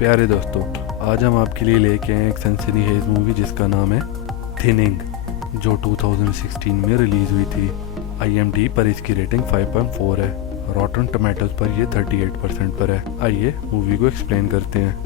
پیارے دوستوں، آج ہم آپ کے لیے لے کے آئے ایک سنسنیخیز مووی جس کا نام ہے تھننگ، جو 2016 میں ریلیز ہوئی تھی۔ IMDb پر اس کی ریٹنگ 5.4 ہے، روٹن ٹمیٹوز پر یہ 38% پر ہے۔ آئیے مووی کو ایکسپلین کرتے ہیں۔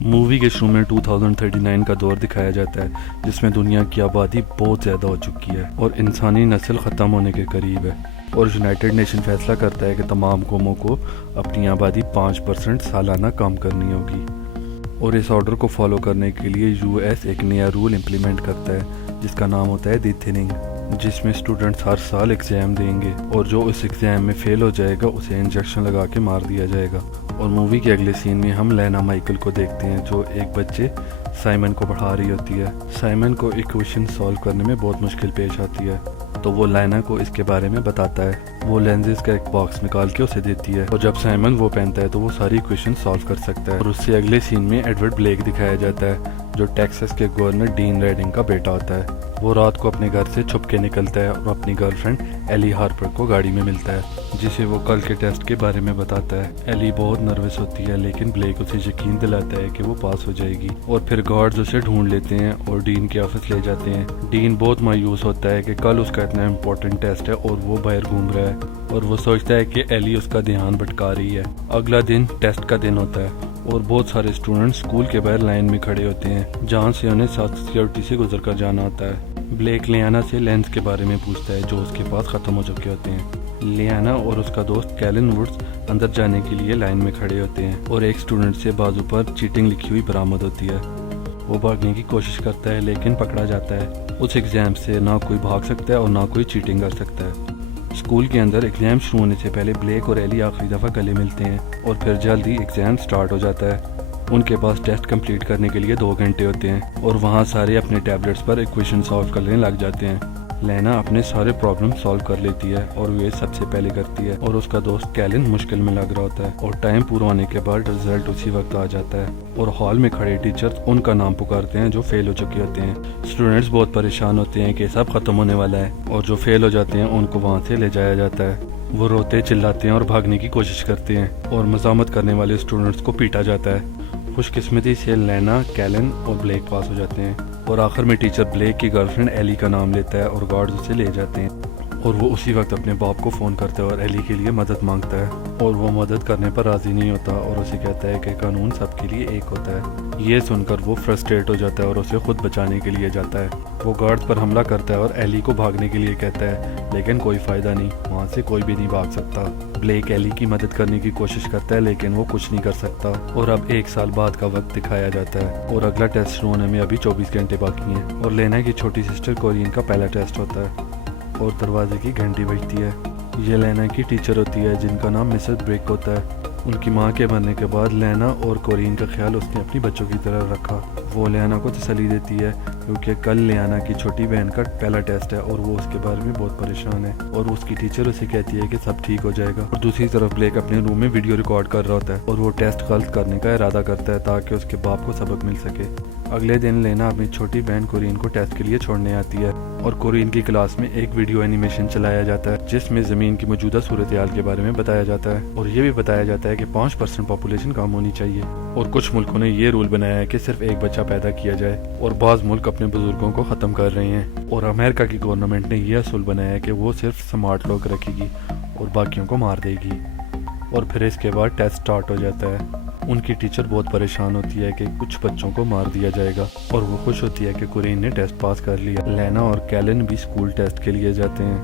مووی کے شروع میں 2039 کا دور دکھایا جاتا ہے، جس میں دنیا کی آبادی بہت زیادہ ہو چکی ہے اور انسانی نسل ختم ہونے کے قریب ہے، اور یونائٹڈ نیشن فیصلہ کرتا ہے کہ تمام قوموں کو اپنی آبادی 5% سالانہ کم کرنی ہوگی، اور اس آرڈر کو فالو کرنے کے لیے US ایک نیا رول امپلیمنٹ کرتا ہے جس کا نام ہوتا ہے دی تھننگ، جس میں اسٹوڈنٹس ہر سال ایگزام دیں گے اور جو اس ایگزام میں فیل ہو جائے گا اسے انجیکشن لگا کے مار دیا جائے گا۔ اور مووی کے اگلے سین میں ہم لینا مائیکل کو دیکھتے ہیں جو ایک بچے سائمن کو پڑھا رہی ہوتی ہے۔ سائمن کو ایکویشن سالو کرنے میں بہت مشکل پیش آتی ہے، تو وہ لینا کو اس کے بارے میں بتاتا ہے۔ وہ لینزز کا ایک باکس نکال کے اسے دیتی ہے، اور جب سائمن وہ پہنتا ہے تو وہ ساری ایکویشن سالو کر سکتا ہے۔ اور اس سے اگلے سین میں ایڈورڈ بلیک دکھایا جاتا ہے جو ٹیکساس کے گورنر ڈین ریڈنگ کا بیٹا ہوتا ہے۔ وہ رات کو اپنے گھر سے چھپ کے نکلتا ہے اور اپنی گرل فرینڈ ایلی ہارپر کو گاڑی میں ملتا ہے، جسے وہ کل کے ٹیسٹ کے بارے میں بتاتا ہے۔ ایلی بہت نروس ہوتی ہے، لیکن بلیک اسے یقین دلاتا ہے کہ وہ پاس ہو جائے گی، اور پھر گارڈز اسے ڈھونڈ لیتے ہیں اور ڈین کے آفس لے جاتے ہیں۔ ڈین بہت مایوس ہوتا ہے کہ کل اس کا اتنا امپورٹنٹ ٹیسٹ ہے اور وہ باہر گھوم رہا ہے، اور وہ سوچتا ہے کہ ایلی اس کا دھیان بھٹکا رہی ہے۔ اگلا دن ٹیسٹ کا دن ہوتا ہے اور بہت سارے اسٹوڈنٹ اسکول کے باہر لائن میں کھڑے ہوتے ہیں، جہاں سے انہیں سیکورٹی سے گزر کر جانا ہوتا ہے۔ بلیک لیانا سے لینس کے بارے میں پوچھتا ہے جو اس کے پاس ختم ہو چکے ہوتے ہیں۔ لیانا اور اس کا دوست کیلن ووڈز اندر جانے کے لیے لائن میں کھڑے ہوتے ہیں، اور ایک اسٹوڈنٹ سے بازو پر چیٹنگ لکھی ہوئی برآمد ہوتی ہے۔ وہ بھاگنے کی کوشش کرتا ہے لیکن پکڑا جاتا ہے۔ اس ایگزام سے نہ کوئی بھاگ سکتا ہے اور نہ کوئی چیٹنگ کر سکتا ہے۔ اسکول کے اندر ایگزام شروع ہونے سے پہلے بلیک اور ایلی آخری دفعہ گلے ملتے ہیں، اور پھر جلدی ایگزام سٹارٹ ہو جاتا ہے۔ ان کے پاس ٹیسٹ کمپلیٹ کرنے کے لیے 2 گھنٹے ہوتے ہیں، اور وہاں سارے اپنے ٹیبلٹس پر ایکویشن سالو کرنے لگ جاتے ہیں۔ لینا اپنے سارے پرابلم سالو کر لیتی ہے اور وہ سب سے پہلے کرتی ہے، اور اس کا دوست کیلن مشکل میں لگ رہا ہوتا ہے، اور ٹائم پورا ہونے کے بعد رزلٹ اسی وقت آ جاتا ہے، اور ہال میں کھڑے ٹیچرز ان کا نام پکارتے ہیں جو فیل ہو چکے ہوتے ہیں۔ اسٹوڈنٹس بہت پریشان ہوتے ہیں کہ سب ختم ہونے والا ہے، اور جو فیل ہو جاتے ہیں ان کو وہاں سے لے جایا جاتا ہے۔ وہ روتے چلاتے ہیں اور بھاگنے کی کوشش کرتے ہیں، اور مزاحمت کرنے والے اسٹوڈنٹس کو پیٹا جاتا ہے۔ خوش قسمتی سے لینا، کیلن اور بلیک پاس ہو جاتے ہیں، اور آخر میں ٹیچر بلیک کی گرل فرینڈ ایلی کا نام لیتا ہے اور گارڈز اسے لے جاتے ہیں، اور وہ اسی وقت اپنے باپ کو فون کرتا ہے اور ایلی کے لیے مدد مانگتا ہے، اور وہ مدد کرنے پر راضی نہیں ہوتا اور اسے کہتا ہے کہ قانون سب کے لیے ایک ہوتا ہے۔ یہ سن کر وہ فرسٹریٹ ہو جاتا ہے اور اسے خود بچانے کے لیے جاتا ہے۔ وہ گارڈز پر حملہ کرتا ہے اور ایلی کو بھاگنے کے لیے کہتا ہے، لیکن کوئی فائدہ نہیں، وہاں سے کوئی بھی نہیں بھاگ سکتا۔ بلیک ایلی کی مدد کرنے کی کوشش کرتا ہے لیکن وہ کچھ نہیں کر سکتا، اور اب 1 سال بعد کا وقت دکھایا جاتا ہے، اور اگلا ٹیسٹ شروع ہونے میں ابھی 24 گھنٹے باقی ہیں، اور لینا کی چھوٹی سسٹر کورین کا پہلا ٹیسٹ ہوتا ہے، اور دروازے کی گھنٹی بجتی ہے۔ یہ لینا کی ٹیچر ہوتی ہے جن کا نام مسز بریک ہوتا ہے۔ ان کی ماں کے مرنے کے بعد لینا اور کورین کا خیال اس نے اپنی بچوں کی طرح رکھا۔ وہ لینا کو تسلی دیتی ہے کیونکہ کل لینا کی چھوٹی بہن کا پہلا ٹیسٹ ہے اور وہ اس کے بارے میں بہت پریشان ہے، اور اس کی ٹیچر اسے کہتی ہے کہ سب ٹھیک ہو جائے گا۔ اور دوسری طرف بلیک اپنے روم میں ویڈیو ریکارڈ کر رہا ہوتا ہے، اور وہ ٹیسٹ غلط کرنے کا ارادہ کرتا ہے تاکہ اس کے باپ کو سبق مل سکے۔ اگلے دن لینا اپنی چھوٹی بہن کورین کو ٹیسٹ کے لیے چھوڑنے آتی ہے، اور کورین کی کلاس میں ایک ویڈیو اینیمیشن چلایا جاتا ہے جس میں زمین کی موجودہ صورتحال کے بارے میں بتایا جاتا ہے، اور یہ بھی بتایا جاتا ہے کہ 5% پاپولیشن کم ہونی چاہیے، اور کچھ ملکوں نے یہ رول بنایا ہے کہ صرف ایک بچہ پیدا کیا جائے، اور بعض ملک اپنے بزرگوں کو ختم کر رہے ہیں، اور امریکہ کی گورنمنٹ نے یہ اصول بنایا ہے کہ وہ صرف سمارٹ لوگ رکھے گی اور باقیوں کو مار دے گی۔ اور پھر اس کے بعد ٹیسٹ سٹارٹ ہو جاتا ہے۔ ان کی ٹیچر بہت پریشان ہوتی ہے کہ کچھ بچوں کو مار دیا جائے گا، اور وہ خوش ہوتی ہے کہ کورین نے ٹیسٹ پاس کر لیا۔ لینا اور کیلن بھی اسکول ٹیسٹ کے لیے جاتے ہیں،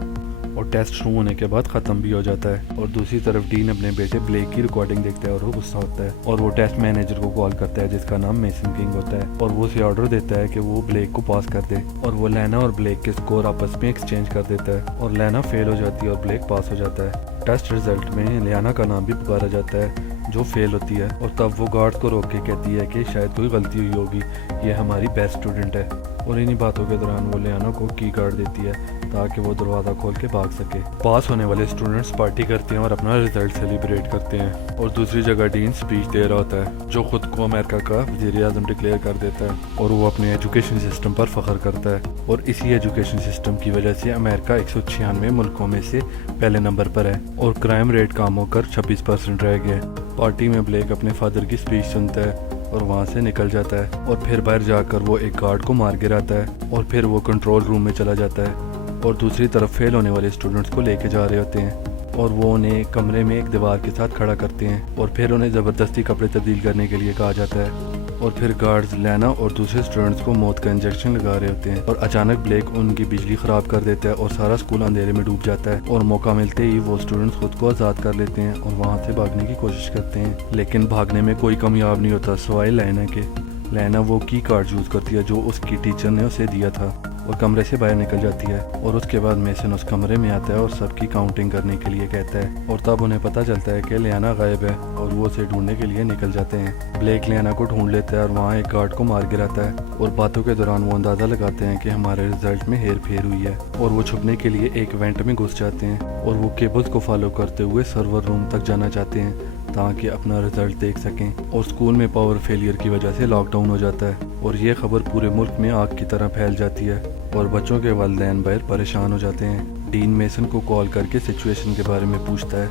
اور ٹیسٹ شروع ہونے کے بعد ختم بھی ہو جاتا ہے، اور دوسری طرف ڈین اپنے بیٹے بلیک کی ریکارڈنگ دیکھتا ہے اور وہ غصہ ہوتا ہے، اور وہ ٹیسٹ مینیجر کو کال کرتا ہے جس کا نام میسن کنگ ہوتا ہے، اور وہ اسے آرڈر دیتا ہے کہ وہ بلیک کو پاس کر دے، اور وہ لینا اور بلیک کے سکور آپس میں ایکسچینج کر دیتا ہے، اور لینا فیل ہو جاتی ہے اور بلیک پاس ہو جاتا ہے۔ ٹیسٹ رزلٹ میں لینا کا نام بھی پکارا جاتا ہے جو فیل ہوتی ہے، اور تب وہ گارڈ کو روک کے کہتی ہے کہ شاید کوئی غلطی ہوئی ہوگی، یہ ہماری بیسٹ اسٹوڈنٹ ہے، اور انہی باتوں کے دوران وہ لینا کو کی کارڈ دیتی ہے تاکہ وہ دروازہ کھول کے بھاگ سکے۔ پاس ہونے والے اسٹوڈنٹس پارٹی کرتے ہیں اور اپنا رزلٹ سیلیبریٹ کرتے ہیں، اور دوسری جگہ ڈین اسپیچ دے رہا ہوتا ہے جو خود کو امریکہ کا وزیر اعظم ڈکلیئر کر دیتا ہے، اور وہ اپنے ایجوکیشن سسٹم پر فخر کرتا ہے، اور اسی ایجوکیشن سسٹم کی وجہ سے امریکہ 196 ملکوں میں سے پہلے نمبر پر ہے، اور کرائم ریٹ کم ہو کر 26% رہ گیا ہے۔ پارٹی میں بلیک اپنے فادر کی اسپیچ سنتا ہے اور وہاں سے نکل جاتا ہے، اور پھر باہر جا کر وہ ایک گارڈ کو مار گراتا ہے، اور پھر وہ کنٹرول روم میں چلا جاتا ہے، اور دوسری طرف فیل ہونے والے اسٹوڈنٹس کو لے کے جا رہے ہوتے ہیں، اور وہ انہیں کمرے میں ایک دیوار کے ساتھ کھڑا کرتے ہیں، اور پھر انہیں زبردستی کپڑے تبدیل کرنے کے لیے کہا جاتا ہے، اور پھر گارڈز لینا اور دوسرے اسٹوڈنٹس کو موت کا انجیکشن لگا رہے ہوتے ہیں، اور اچانک بلیک ان کی بجلی خراب کر دیتا ہے اور سارا اسکول اندھیرے میں ڈوب جاتا ہے، اور موقع ملتے ہی وہ اسٹوڈنٹس خود کو آزاد کر لیتے ہیں اور وہاں سے بھاگنے کی کوشش کرتے ہیں، لیکن بھاگنے میں کوئی کامیاب نہیں ہوتا سوائے لینا کے۔ لینا وہ کی کارڈ یوز کرتی ہے جو اس کی ٹیچر نے اسے دیا تھا، اور کمرے سے باہر نکل جاتی ہے، اور اس کے بعد میسن اس کمرے میں آتا ہے اور سب کی کاؤنٹنگ کرنے کے لیے کہتا ہے، اور تب انہیں پتہ چلتا ہے کہ لینا غائب ہے، اور وہ اسے ڈھونڈنے کے لیے نکل جاتے ہیں۔ بلیک لینا کو ڈھونڈ لیتا ہے اور وہاں ایک گارڈ کو مار گراتا ہے، اور باتوں کے دوران وہ اندازہ لگاتے ہیں کہ ہمارے رزلٹ میں ہیر پھیر ہوئی ہے، اور وہ چھپنے کے لیے ایک وینٹ میں گھس جاتے ہیں، اور وہ کیبلز کو فالو کرتے ہوئے سرور روم تک جانا چاہتے ہیں تاکہ اپنا رزلٹ دیکھ سکیں، اور اسکول میں پاور فیلئر کی وجہ سے لاک ڈاؤن ہو جاتا ہے، اور یہ خبر پورے ملک میں آگ کی طرح پھیل جاتی ہے، اور بچوں کے والدین باہر پریشان ہو جاتے ہیں۔ ڈین میسن کو کال کر کے سچویشن کے بارے میں پوچھتا ہے،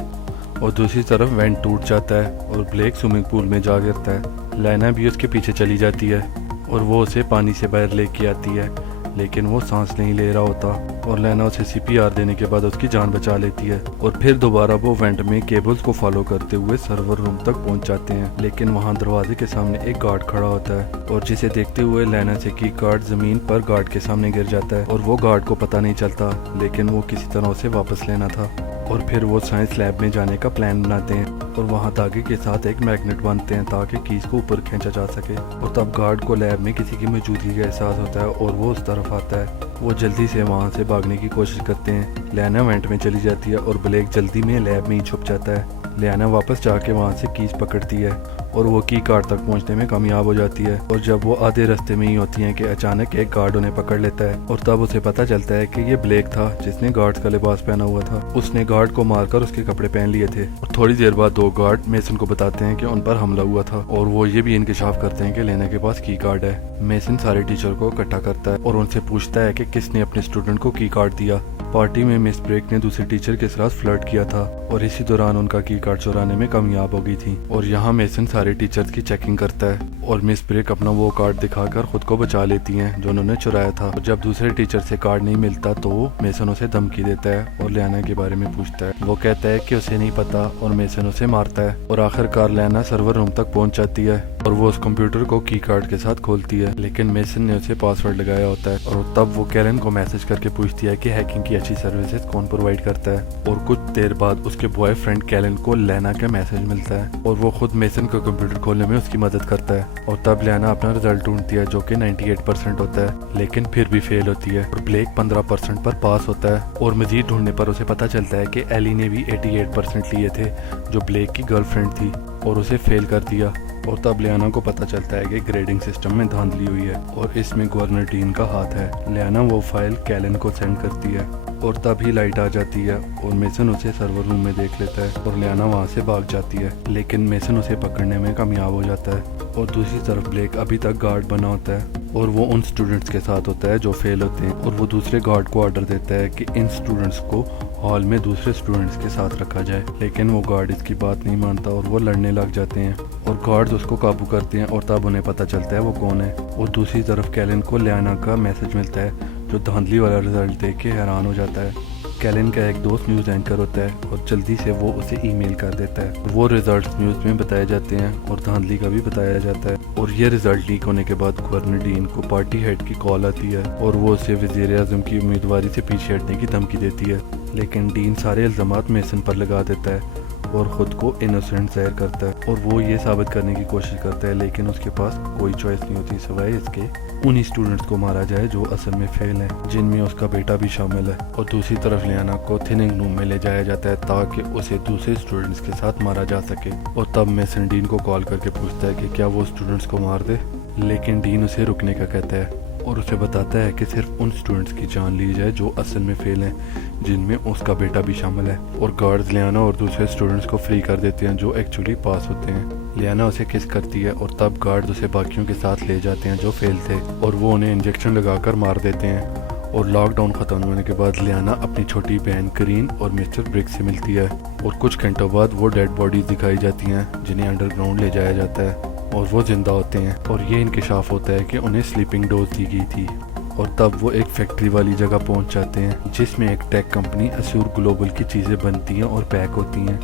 اور دوسری طرف وینٹ ٹوٹ جاتا ہے اور بلیک سوئمنگ پول میں جا گرتا ہے۔ لینا بھی اس کے پیچھے چلی جاتی ہے، اور وہ اسے پانی سے باہر لے کے آتی ہے، لیکن وہ سانس نہیں لے رہا ہوتا، اور لینا اسے CPR دینے کے بعد اس کی جان بچا لیتی ہے، اور پھر دوبارہ وہ وینٹ میں کیبلز کو فالو کرتے ہوئے سرور روم تک پہنچ جاتے ہیں، لیکن وہاں دروازے کے سامنے ایک گارڈ کھڑا ہوتا ہے، اور جسے دیکھتے ہوئے لینا سے کی کارڈ زمین پر گارڈ کے سامنے گر جاتا ہے، اور وہ گارڈ کو پتہ نہیں چلتا، لیکن وہ کسی طرح اسے واپس لینا تھا، اور پھر وہ سائنس لیب میں جانے کا پلان بناتے ہیں، اور وہاں دھاگے کے ساتھ ایک میگنیٹ باندھتے ہیں تاکہ کیز کو اوپر کھینچا جا سکے، اور تب گارڈ کو لیب میں کسی کی موجودگی کا احساس ہوتا ہے اور وہ اس طرف آتا ہے۔ وہ جلدی سے وہاں سے بھاگنے کی کوشش کرتے ہیں، لینا وینٹ میں چلی جاتی ہے اور بلیک جلدی میں لیب میں ہی چھپ جاتا ہے۔ لینا واپس جا کے وہاں سے کیز پکڑتی ہے، اور وہ کی کارڈ تک پہنچنے میں کامیاب ہو جاتی ہے، اور جب وہ آدھے راستے میں ہی ہوتی ہیں کہ اچانک ایک گارڈ انہیں پکڑ لیتا ہے، اور تب اسے پتہ چلتا ہے کہ یہ بلیک تھا جس نے گارڈز کا لباس پہنا ہوا تھا، اس نے گارڈ کو مار کر اس کے کپڑے پہن لیے تھے، اور تھوڑی دیر بعد دو گارڈ میسن کو بتاتے ہیں کہ ان پر حملہ ہوا تھا، اور وہ یہ بھی انکشاف کرتے ہیں کہ لینا کے پاس کی کارڈ ہے۔ میسن سارے ٹیچر کو اکٹھا کرتا ہے اور ان سے پوچھتا ہے کہ کس نے اپنے اسٹوڈنٹ کو کی کارڈ دیا۔ پارٹی میں مس بریک نے دوسرے ٹیچر کے ساتھ فلرٹ کیا تھا، اور اسی دوران ان کا کی کارڈ چرانے میں کامیاب ہو گئی تھی، اور یہاں میسن سارے ٹیچرز کی چیکنگ کرتا ہے، اور مس بریک اپنا وہ کارڈ دکھا کر خود کو بچا لیتی ہیں جو انہوں نے چرایا تھا، اور جب دوسرے ٹیچر سے کارڈ نہیں ملتا تو میسن اسے دھمکی دیتا ہے اور لینا کے بارے میں پوچھتا ہے، وہ کہتا ہے کہ اسے نہیں پتا، اور میسن اسے مارتا ہے، اور آخر کار لینا سرور روم تک پہنچ جاتی ہے، اور وہ اس کمپیوٹر کو کی کارڈ کے ساتھ کھولتی ہے، لیکن میسن نے اسے پاسورڈ لگایا ہوتا ہے، اور تب وہ کیلن کو میسج کر کے پوچھتی ہے کہ ہیکنگ کی اچھی سروسز کون پرووائڈ کرتا ہے، اور کچھ دیر بعد اس کے بوائے فرینڈ کیلن کو لینا کا میسج ملتا ہے، اور وہ خود میسن کو کمپیوٹر کھولنے میں اس کی مدد کرتا ہے، اور تب لینا اپنا رزلٹ ڈھونڈتی ہے جو کہ 98% ہوتا ہے، لیکن پھر بھی فیل ہوتی ہے، اور بلیک 15% پر پاس ہوتا ہے، اور مزید ڈھونڈنے پر اسے پتہ چلتا ہے کہ ایلی نے بھی 88% لیے تھے جو بلیک کی گرل فرینڈ تھی، اور اسے فیل کر دیا، اور تب لیانا کو پتہ چلتا ہے کہ گریڈنگ سسٹم میں دھاندلی ہوئی ہے اور اس میں گورنر ڈین کا ہاتھ ہے۔ لیانا وہ فائل کیلن کو سینڈ کرتی ہے، اور تب ہی لائٹ آ جاتی ہے، اور میسن اسے سرور روم میں دیکھ لیتا ہے، اور لیانا وہاں سے بھاگ جاتی ہے، لیکن میسن اسے پکڑنے میں کامیاب ہو جاتا ہے، اور دوسری طرف بلیک ابھی تک گارڈ بنا ہوتا ہے، اور وہ ان اسٹوڈنٹس کے ساتھ ہوتا ہے جو فیل ہوتے ہیں، اور وہ دوسرے گارڈ کو آرڈر دیتا ہے کہ ان اسٹوڈنٹس کو ہال میں دوسرے اسٹوڈنٹس کے ساتھ رکھا جائے، لیکن وہ گارڈ اس کی بات نہیں مانتا اور وہ لڑنے لگ جاتے ہیں، اور گارڈز اس کو قابو کرتے ہیں، اور تب انہیں پتہ چلتا ہے وہ کون ہے، اور دوسری طرف کیلن کو لیانا کا میسج ملتا ہے جو دھاندلی والا رزلٹ دیکھ کے حیران ہو جاتا ہے۔ کیلن کا ایک دوست نیوز اینکر ہوتا ہے، اور جلدی سے وہ اسے ای میل کر دیتا ہے، وہ رزلٹس نیوز میں بتائے جاتے ہیں اور دھاندلی کا بھی بتایا جاتا ہے، اور یہ رزلٹ لیک ہونے کے بعد گورنر ڈین کو پارٹی ہیڈ کی کال آتی ہے، اور وہ اسے وزیر اعظم کی امیدواری سے پیچھے ہٹنے کی دھمکی دیتی ہے، لیکن ڈین سارے الزامات میسن پر لگا دیتا ہے اور خود کو انوسینٹ ظاہر کرتا ہے، اور وہ یہ ثابت کرنے کی کوشش کرتا ہے، لیکن اس کے پاس کوئی چوائس نہیں ہوتی سوائے اس کے انہی اسٹوڈنٹس کو مارا جائے جو اصل میں فیل ہیں، جن میں اس کا بیٹا بھی شامل ہے، اور دوسری طرف لیانا کو تھننگ روم میں لے جایا جاتا ہے تاکہ اسے دوسرے اسٹوڈنٹس کے ساتھ مارا جا سکے، اور تب میسن ڈین کو کال کر کے پوچھتا ہے کہ کیا وہ اسٹوڈنٹس کو مار دے، لیکن ڈین اسے رکنے کا کہتا ہے، اور اسے بتاتا ہے کہ صرف ان اسٹوڈنٹس کی جان لی جائے جو اصل میں فیل ہیں، جن میں اس کا بیٹا بھی شامل ہے، اور گارڈز لیانا اور دوسرے اسٹوڈنٹس کو فری کر دیتے ہیں جو ایکچولی پاس ہوتے ہیں۔ لیانا اسے کس کرتی ہے اور تب گارڈز اسے باقیوں کے ساتھ لے جاتے ہیں جو فیل تھے، اور وہ انہیں انجیکشن لگا کر مار دیتے ہیں۔ اور لاک ڈاؤن ختم ہونے کے بعد لیانا اپنی چھوٹی بہن کرین اور مسٹر برک سے ملتی ہے، اور کچھ گھنٹوں بعد وہ ڈیڈ باڈیز دکھائی جاتی ہیں جنہیں انڈر گراؤنڈ لے جایا جاتا ہے، اور وہ زندہ ہوتے ہیں، اور یہ انکشاف ہوتا ہے کہ انہیں سلیپنگ ڈوز دی گئی تھی۔ اور تب وہ ایک فیکٹری والی جگہ پہنچ جاتے ہیں جس میں ایک ٹیک کمپنی اسور گلوبل کی چیزیں بنتی ہیں اور پیک ہوتی ہیں،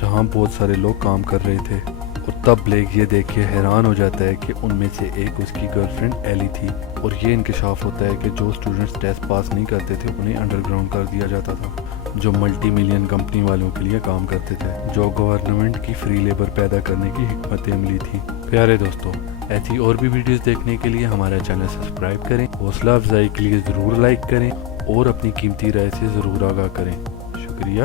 جہاں بہت سارے لوگ کام کر رہے تھے۔ اور تب بلیک یہ دیکھ کے حیران ہو جاتا ہے کہ ان میں سے ایک اس کی گرل فرینڈ ایلی تھی، اور یہ انکشاف ہوتا ہے کہ جو اسٹوڈنٹس ٹیسٹ پاس نہیں کرتے تھے انہیں انڈر گراؤنڈ کر دیا جاتا تھا، جو ملٹی ملین کمپنی والوں کے لیے کام کرتے تھے، جو گورنمنٹ کی فری لیبر پیدا کرنے کی حکمت عملی تھی۔ پیارے دوستو، ایسی اور بھی ویڈیوز دیکھنے کے لیے ہمارا چینل سبسکرائب کریں، حوصلہ افزائی کے لیے ضرور لائک کریں، اور اپنی قیمتی رائے سے ضرور آگاہ کریں۔ شکریہ۔